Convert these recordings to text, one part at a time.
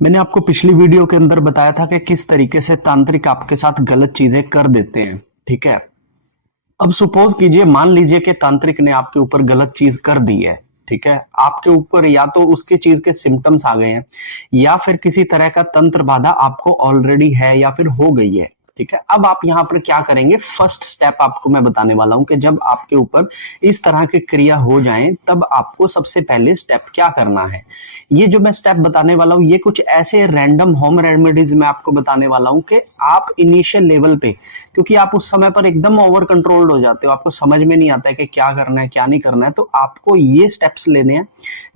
मैंने आपको पिछली वीडियो के अंदर बताया था कि किस तरीके से तांत्रिक आपके साथ गलत चीजें कर देते हैं। ठीक है। अब सपोज कीजिए, मान लीजिए कि तांत्रिक ने आपके ऊपर गलत चीज कर दी है। ठीक है। आपके ऊपर या तो उसकी चीज के सिम्टम्स आ गए हैं या फिर किसी तरह का तंत्र बाधा आपको ऑलरेडी है या फिर हो गई है। ठीक है। अब आप यहाँ पर क्या करेंगे, फर्स्ट स्टेप आपको मैं बताने वाला हूं कि जब आपके ऊपर इस तरह की क्रिया हो जाए तब आपको सबसे पहले स्टेप क्या करना है। ये जो मैं स्टेप बताने वाला हूँ ये कुछ ऐसे रैंडम होम रेमेडीज मैं आपको बताने वाला हूँ कि आप इनिशियल लेवल पे, क्योंकि आप उस समय पर एकदम ओवर कंट्रोल्ड हो जाते हो, आपको समझ में नहीं आता है कि क्या करना है क्या नहीं करना है, तो आपको ये स्टेप्स लेने हैं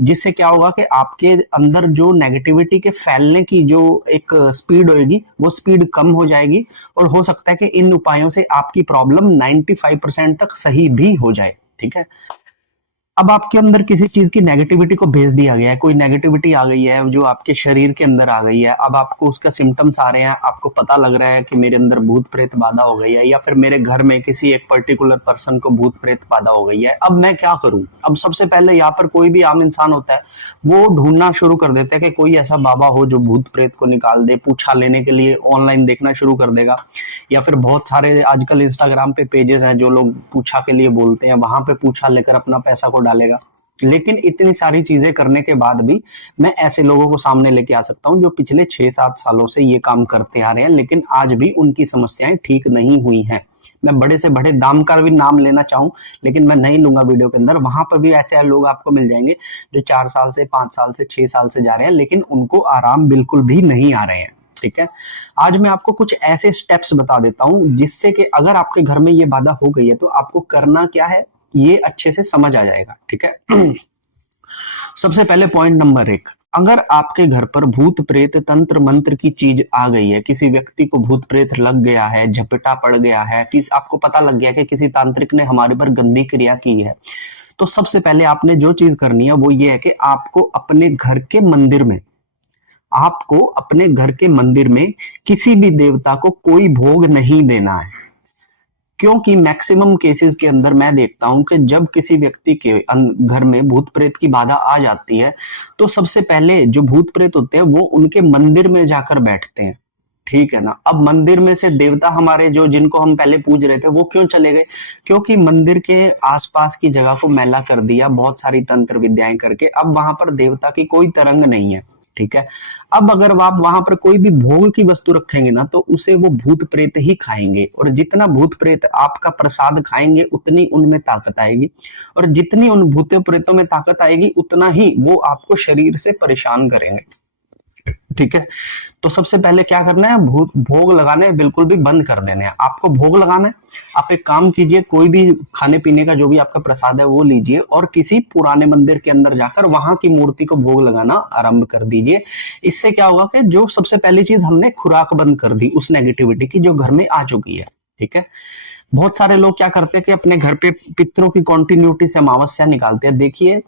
जिससे क्या होगा कि आपके अंदर जो नेगेटिविटी के फैलने की जो एक स्पीड होगी वो स्पीड कम हो जाएगी और हो सकता है कि इन उपायों से आपकी प्रॉब्लम 95% तक सही भी हो जाए। ठीक है। अब आपके अंदर किसी चीज की नेगेटिविटी को भेज दिया गया है, कोई नेगेटिविटी आ गई है जो आपके शरीर के अंदर आ गई है, अब आपको उसका सिम्टम्स आ रहे हैं, आपको पता लग रहा है कि मेरे अंदर भूत प्रेत बाधा हो गई है या फिर मेरे घर में किसी एक पर्टिकुलर पर्सन को भूत प्रेत बाधा हो गई है। अब मैं क्या करूं? अब सबसे पहले यहाँ पर कोई भी आम इंसान होता है वो ढूंढना शुरू कर देता है कि कोई ऐसा बाबा हो जो भूत प्रेत को निकाल दे। पूछा लेने के लिए ऑनलाइन देखना शुरू कर देगा या फिर बहुत सारे आजकल इंस्टाग्राम पे पेजेस हैं जो लोग पूछा के लिए बोलते हैं, वहां पे पूछा लेकर अपना पैसा को डालेगा। लेकिन इतनी सारी चीजें करने के बाद भी मैं ऐसे लोगों को सामने लेके आ सकता हूं जो पिछले 6-7 सालों से ये काम करते आ रहे हैं लेकिन आज भी उनकी समस्याएं ठीक नहीं हुई हैं। मैं बड़े से बड़े दाम का भी नाम लेना चाहूं लेकिन मैं नहीं लूंगा वीडियो के अंदर। वहां पर भी ऐसे लोग आपको मिल जाएंगे जो 4 साल से 5 साल से 6 साल से जा रहे हैं लेकिन उनको आराम बिल्कुल भी नहीं आ रहे हैं। ठीक है। आज मैं आपको कुछ ऐसे स्टेप्स बता देता हूं जिससे कि अगर आपके घर में ये बाधा हो गई है तो आपको करना क्या है ये अच्छे से समझ आ जाएगा। ठीक है। सबसे पहले पॉइंट नंबर 1, अगर आपके घर पर भूत प्रेत तंत्र मंत्र की चीज आ गई है, किसी व्यक्ति को भूत प्रेत लग गया है, झपटा पड़ गया है, कि आपको पता लग गया कि किसी तांत्रिक ने हमारे पर गंदी क्रिया की है, तो सबसे पहले आपने जो चीज करनी है वो ये है कि आपको अपने घर के मंदिर में किसी भी देवता को कोई भोग नहीं देना है। क्योंकि मैक्सिमम केसेस के अंदर मैं देखता हूं कि जब किसी व्यक्ति के घर में भूत प्रेत की बाधा आ जाती है तो सबसे पहले जो भूत प्रेत होते हैं वो उनके मंदिर में जाकर बैठते हैं। ठीक है ना। अब मंदिर में से देवता हमारे जो जिनको हम पहले पूज रहे थे वो क्यों चले गए? क्योंकि मंदिर के आसपास की जगह को मैला कर दिया बहुत सारी तंत्र विद्याएं करके। अब वहां पर देवता की कोई तरंग नहीं है। ठीक है। अब अगर आप वहां पर कोई भी भोग की वस्तु रखेंगे ना तो उसे वो भूत प्रेत ही खाएंगे और जितना भूत प्रेत आपका प्रसाद खाएंगे उतनी उनमें ताकत आएगी और जितनी उन भूत प्रेतों में ताकत आएगी उतना ही वो आपको शरीर से परेशान करेंगे। ठीक है। तो सबसे पहले क्या करना है, भोग लगाने बिल्कुल भी बंद कर देने हैं। आपको भोग लगाना है, आप एक काम कीजिए, कोई भी खाने पीने का जो भी आपका प्रसाद है वो लीजिए और किसी पुराने मंदिर के अंदर जाकर वहां की मूर्ति को भोग लगाना आरंभ कर दीजिए। इससे क्या होगा कि जो सबसे पहली चीज हमने खुराक बंद कर दी उस नेगेटिविटी की जो घर में आ चुकी है। ठीक है। बहुत सारे लोग क्या करते हैं कि अपने घर पे पितरों की कॉन्टिन्यूटी से अमावस्या निकालते हैं। देखिए,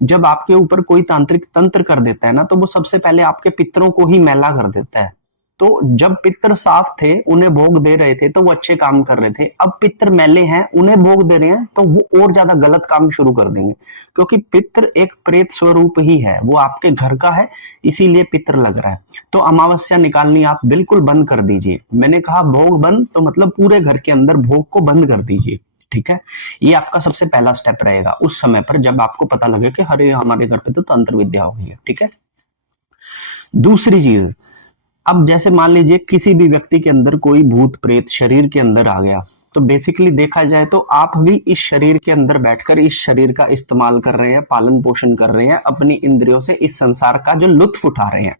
जब आपके ऊपर कोई तांत्रिक तंत्र कर देता है ना तो वो सबसे पहले आपके पितरों को ही मैला कर देता है। तो जब पितर साफ थे उन्हें भोग दे रहे थे तो वो अच्छे काम कर रहे थे, अब पितर मैले हैं उन्हें भोग दे रहे हैं तो वो और ज्यादा गलत काम शुरू कर देंगे। क्योंकि पितर एक प्रेत स्वरूप ही है, वो आपके घर का है, इसीलिए पितर लग रहा है। तो अमावस्या निकालनी आप बिल्कुल बंद कर दीजिए। मैंने कहा भोग बंद तो मतलब पूरे घर के अंदर भोग को बंद कर दीजिए। ठीक है। ये आपका सबसे पहला स्टेप रहेगा उस समय पर जब आपको पता लगे कि अरे हमारे घर पे तो तंत्र विद्या हो गई है। ठीक है। दूसरी चीज, अब जैसे मान लीजिए किसी भी व्यक्ति के अंदर कोई भूत प्रेत शरीर के अंदर आ गया तो बेसिकली देखा जाए तो आप भी इस शरीर के अंदर बैठकर इस शरीर का इस्तेमाल कर रहे हैं, पालन पोषण कर रहे हैं, अपनी इंद्रियों से इस संसार का जो लुत्फ उठा रहे हैं।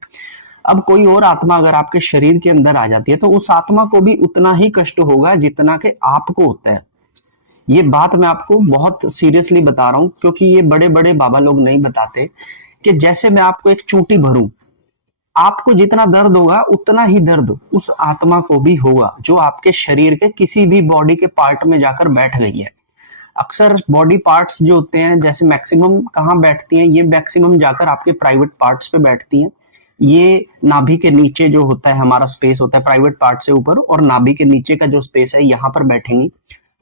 अब कोई और आत्मा अगर आपके शरीर के अंदर आ जाती है तो उस आत्मा को भी उतना ही कष्ट होगा जितना कि आपको होता है। ये बात मैं आपको बहुत सीरियसली बता रहा हूं क्योंकि ये बड़े बड़े बाबा लोग नहीं बताते कि जैसे मैं आपको एक चूंटी भरूं, आपको जितना दर्द होगा उतना ही दर्द उस आत्मा को भी होगा जो आपके शरीर के किसी भी बॉडी के पार्ट में जाकर बैठ गई है। अक्सर बॉडी पार्ट्स जो होते हैं जैसे मैक्सिमम कहाँ बैठती हैं, ये मैक्सिमम जाकर आपके प्राइवेट पार्ट्स पे बैठती हैं। ये नाभि के नीचे जो होता है हमारा स्पेस होता है प्राइवेट पार्ट से ऊपर, और नाभि के नीचे का जो स्पेस है यहाँ पर बैठेंगी।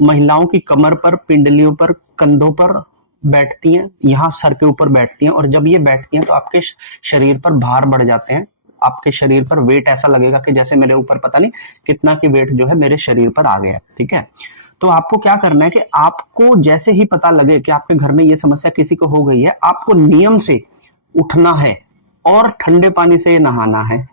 महिलाओं की कमर पर, पिंडलियों पर, कंधों पर बैठती हैं, यहाँ सर के ऊपर बैठती हैं और जब ये बैठती हैं तो आपके शरीर पर भार बढ़ जाते हैं आपके शरीर पर वेट ऐसा लगेगा कि जैसे मेरे ऊपर पता नहीं कितना की वेट जो है मेरे शरीर पर आ गया है, ठीक है। तो आपको क्या करना है कि आपको जैसे ही पता लगे कि आपके घर में ये समस्या किसी को हो गई है, आपको नियम से उठना है और ठंडे पानी से नहाना है,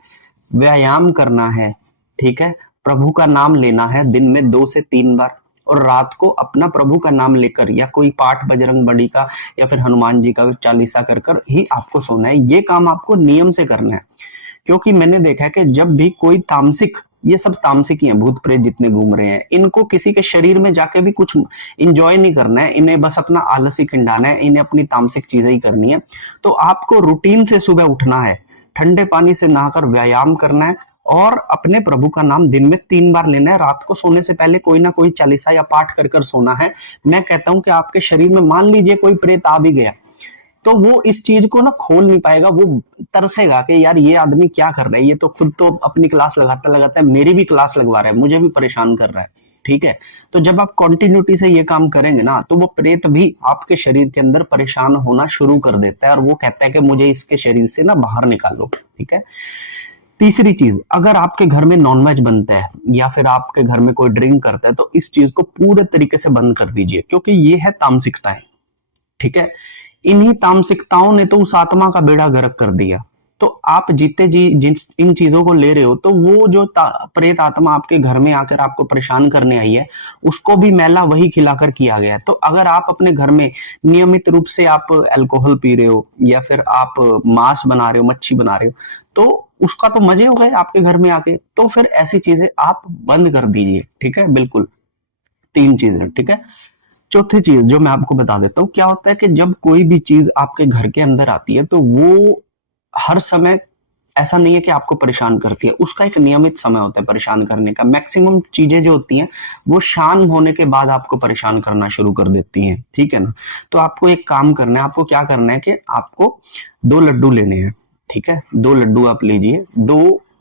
व्यायाम करना है, ठीक है, प्रभु का नाम लेना है दिन में 2 से 3 बार, और रात को अपना प्रभु का नाम लेकर या कोई पाठ बजरंग बली का या फिर हनुमान जी का चालीसा कर कर ही आपको सोना है। ये काम आपको नियम से करना है, क्योंकि मैंने देखा है कि जब भी कोई तामसिक, ये सब तामसिक ही हैं, भूत प्रेत जितने घूम रहे हैं, इनको किसी के शरीर में जाके भी कुछ इंजॉय नहीं करना है, इन्हें बस अपना आलस ही खिंडाना है, इन्हें अपनी तामसिक चीजें ही करनी है। तो आपको रूटीन से सुबह उठना है, ठंडे पानी से नहाकर व्यायाम करना है और अपने प्रभु का नाम दिन में 3 बार लेना है। रात को सोने से पहले कोई ना कोई चालीसा या पाठ कर कर सोना है। मैं कहता हूं कि आपके शरीर में मान लीजिए कोई प्रेत आ भी गया, तो वो इस चीज को ना खोल नहीं पाएगा, वो तरसेगा कि यार ये आदमी क्या कर रहा है, ये तो खुद तो अपनी क्लास लगाता लगाता है, मेरी भी क्लास लगवा रहा है, मुझे भी परेशान कर रहा है, ठीक है। तो जब आप कंटिन्यूटी से ये काम करेंगे ना, तो वो प्रेत भी आपके शरीर के अंदर परेशान होना शुरू कर देता है और वो कहता है कि मुझे इसके शरीर से ना बाहर निकालो, ठीक है। तीसरी चीज, अगर आपके घर में नॉनवेज बनता है या फिर आपके घर में कोई ड्रिंक करता है, तो इस चीज को पूरे तरीके से बंद कर दीजिए, क्योंकि ये है तामसिकताएं, ठीक है। इन्हीं तामसिकताओं ने तो उस आत्मा का बेड़ा गर्क कर दिया। तो आप जीते जी जिन इन चीजों को ले रहे हो, तो वो जो प्रेत आत्मा आपके घर में आकर आपको परेशान करने आई है, उसको भी मैला वही खिलाकर किया गया है। तो अगर आप अपने घर में नियमित रूप से आप अल्कोहल पी रहे हो या फिर आप मांस बना रहे हो, मच्छी बना रहे हो, तो उसका तो मजे हो गए आपके घर में आके। तो फिर ऐसी चीजें आप बंद कर दीजिए, ठीक है, बिल्कुल। 3 चीजें, ठीक है। चौथी चीज जो मैं आपको बता देता हूँ, क्या होता है कि जब कोई भी चीज आपके घर के अंदर आती है, तो वो हर समय ऐसा नहीं है कि आपको परेशान करती है, उसका एक नियमित समय होता है परेशान करने का। मैक्सिमम चीजें जो होती हैं वो शांत होने के बाद आपको परेशान करना शुरू कर देती हैं, ठीक है ना। तो आपको एक काम करना है, आपको क्या करना है कि आपको 2 लड्डू लेने हैं, ठीक है। 2 लड्डू आप लीजिए,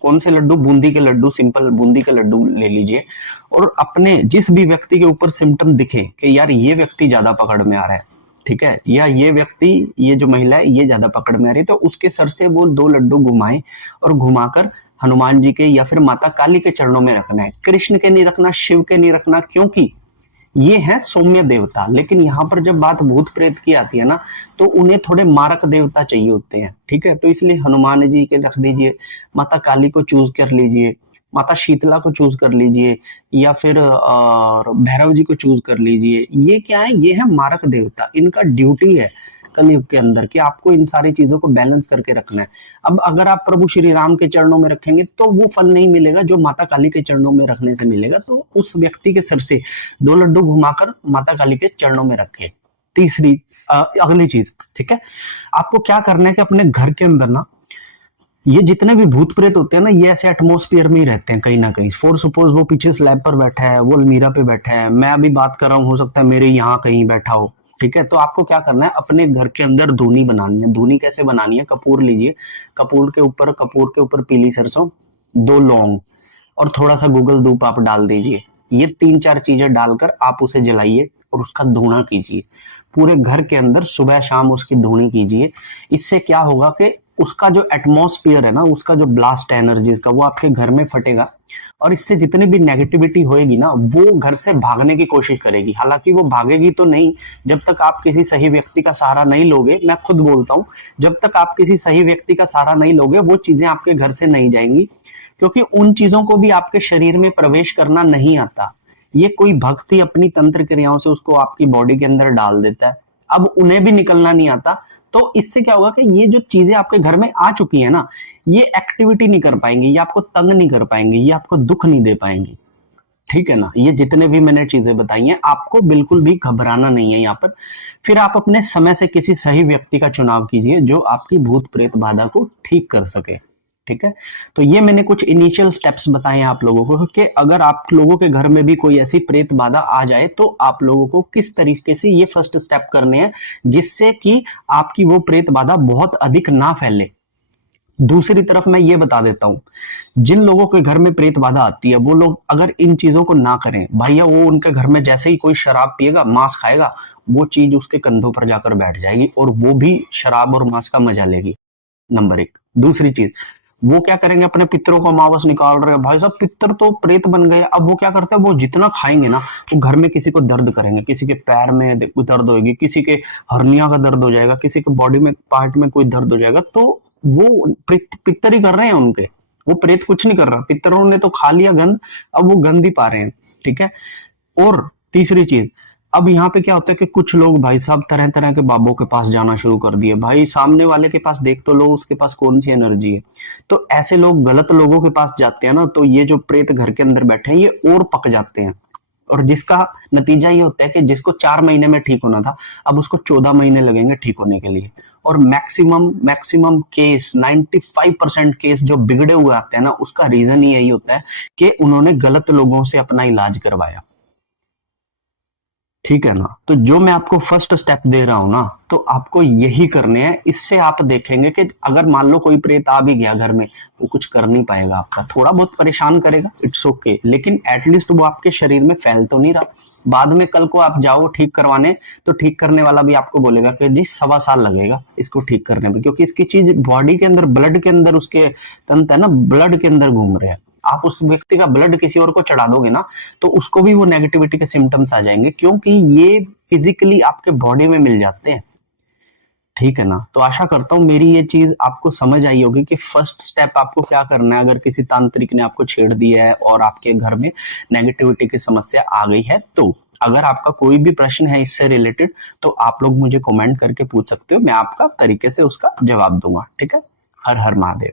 कौन से लड्डू? बूंदी के लड्डू, सिंपल बूंदी के लड्डू ले लीजिए। और अपने जिस भी व्यक्ति के ऊपर सिम्टम दिखे कि यार ये व्यक्ति ज्यादा पकड़ में आ रहा है, ठीक है, या ये व्यक्ति, ये जो महिला है ये ज्यादा पकड़ में आ रही है, तो उसके सर से वो 2 लड्डू घुमाएं और घुमाकर हनुमान जी के या फिर माता काली के चरणों में रखना है। कृष्ण के नहीं रखना, शिव के नहीं रखना, क्योंकि ये है सौम्य देवता। लेकिन यहाँ पर जब बात भूत प्रेत की आती है ना, तो उन्हें थोड़े मारक देवता चाहिए होते हैं, ठीक है। तो इसलिए हनुमान जी के रख दीजिए, माता काली को चूज कर लीजिए, माता शीतला को चूज कर लीजिए, या फिर भैरव जी को चूज कर लीजिए। ये क्या है? ये है मारक देवता। इनका ड्यूटी है कलयुग के अंदर कि आपको इन सारी चीजों को बैलेंस करके रखना है। अब अगर आप प्रभु श्री राम के चरणों में रखेंगे तो वो फल नहीं मिलेगा जो माता काली के चरणों में रखने से मिलेगा। तो उस व्यक्ति के सर से 2 लड्डू घुमाकर माता काली के चरणों में रखे। तीसरी अगली चीज, ठीक है, आपको क्या करना है कि अपने घर के अंदर ना, ये जितने भी भूत प्रेत होते हैं ना, ये ऐसे एटमोस्फियर में ही रहते हैं कहीं ना कहीं। फॉर सपोज वो पीछे स्लैब पर बैठा है, वो अलमीरा पे बैठा है, मैं अभी बात कर रहा हूँ, हो सकता है मेरे यहाँ कहीं बैठा हो, ठीक है। तो आपको क्या करना है, अपने घर के अंदर धूनी बनानी है। धूनी कैसे बनानी है? कपूर लीजिए, कपूर के ऊपर पीली सरसों, 2 लौंग और थोड़ा सा गूगल धूप आप डाल दीजिए। ये 3-4 चीजें डालकर आप उसे जलाइए और उसका धुआं कीजिए पूरे घर के अंदर, सुबह शाम उसकी धुनी कीजिए। इससे क्या होगा कि उसका जो एटमॉस्फेयर है ना, उसका जो ब्लास्ट एनर्जीज का, वो आपके घर में फटेगा और इससे जितनी भी नेगेटिविटी होएगी ना, वो घर से भागने की कोशिश करेगी। हालांकि वो भागेगी तो नहीं, जब तक आप किसी सही व्यक्ति का सहारा नहीं लोगे। मैं खुद बोलता हूं, जब तक आप किसी सही व्यक्ति का सहारा नहीं लोगे, वो चीजें आपके घर से नहीं जाएंगी, क्योंकि उन चीजों को भी आपके शरीर में प्रवेश करना नहीं आता। ये कोई भक्त ही अपनी तंत्र क्रियाओं से उसको आपकी बॉडी के अंदर डाल देता है। अब उन्हें भी निकलना नहीं आता, तो इससे क्या होगा कि ये जो चीजें आपके घर में आ चुकी है ना, ये एक्टिविटी नहीं कर पाएंगी, ये आपको तंग नहीं कर पाएंगे, ये आपको दुख नहीं दे पाएंगे, ठीक है ना। ये जितने भी मैंने चीजें बताई हैं, आपको बिल्कुल भी घबराना नहीं है यहाँ पर। फिर आप अपने समय से किसी सही व्यक्ति का चुनाव कीजिए जो आपकी भूत प्रेत बाधा को ठीक कर सके, ठीक है। तो ये मैंने कुछ इनिशियल स्टेप्स बताए हैं आप लोगों को कि अगर आप लोगों के घर में भी कोई ऐसी प्रेत बाधा आ जाए तो आप लोगों को किस तरीके से ये फर्स्ट स्टेप करने हैं, जिससे कि आपकी वो प्रेत बाधा बहुत अधिक ना फैले। दूसरी तरफ मैं ये बता देता हूं, जिन लोगों के घर में प्रेत बाधा आती है, वो लोग अगर इन चीजों को ना करें, भैया, वो उनके घर में जैसे ही कोई शराब पिएगा, मांस खाएगा, वो चीज उसके कंधों पर जाकर बैठ जाएगी और वो भी शराब और मांस का मजा लेगी, नंबर 1। दूसरी चीज, वो क्या करेंगे, अपने पितरों को अमावस निकाल रहे हैं भाई साहब, पितर तो प्रेत बन गए। अब वो क्या करते हैं, वो जितना खाएंगे ना, वो घर में किसी को दर्द करेंगे, किसी के पैर में दर्द होगी, किसी के हर्निया का दर्द हो जाएगा, किसी के बॉडी में पार्ट में कोई दर्द हो जाएगा, तो वो पितर ही कर रहे हैं उनके, वो प्रेत कुछ नहीं कर रहा, पितरों ने तो खा लिया गंद, अब वो गंद ही पा रहे हैं। ठीक है। और तीसरी चीज, अब यहाँ पे क्या होता है कि कुछ लोग भाई साहब तरह तरह के बाबों के पास जाना शुरू कर दिए। भाई सामने वाले के पास देख तो लो, उसके पास कौन सी एनर्जी है। तो ऐसे लोग गलत लोगों के पास जाते हैं ना, तो ये जो प्रेत घर के अंदर बैठे हैं ये और पक जाते हैं, और जिसका नतीजा ये होता है कि जिसको 4 महीने में ठीक होना था, अब उसको 14 महीने लगेंगे ठीक होने के लिए। और मैक्सिमम केस 95% केस जो बिगड़े हुए आते हैं ना, उसका रीजन ही यही होता है कि उन्होंने गलत लोगों से अपना इलाज करवाया। ठीक है ना। तो जो मैं आपको फर्स्ट स्टेप दे रहा हूं ना, तो आपको यही करने हैं। इससे आप देखेंगे कि अगर मान लो कोई प्रेत आ भी गया घर में, वो कुछ कर नहीं पाएगा आपका, थोड़ा बहुत परेशान करेगा, इट्स ओके, लेकिन एटलीस्ट वो आपके शरीर में फैल तो नहीं रहा। बाद में कल को आप जाओ ठीक करवाने, तो ठीक करने वाला भी आपको बोलेगा कि जी 1.25 साल लगेगा इसको ठीक करने में, क्योंकि इसकी चीज बॉडी के अंदर, ब्लड के अंदर, उसके तंत्र है ना, ब्लड के अंदर घूम रहे हैं। आप उस व्यक्ति का ब्लड किसी और को चढ़ा दोगे ना, तो उसको भी वो नेगेटिविटी के सिम्टम्स आ जाएंगे, क्योंकि ये फिजिकली आपके बॉडी में मिल जाते हैं। ठीक है ना। तो आशा करता हूं मेरी ये चीज आपको समझ आई होगी कि फर्स्ट स्टेप आपको क्या करना है अगर किसी तांत्रिक ने आपको छेड़ दिया है और आपके घर में नेगेटिविटी की समस्या आ गई है। तो अगर आपका कोई भी प्रश्न है इससे रिलेटेड, तो आप लोग मुझे कमेंट करके पूछ सकते हो, मैं आपका तरीके से उसका जवाब दूंगा। ठीक है। हर हर महादेव।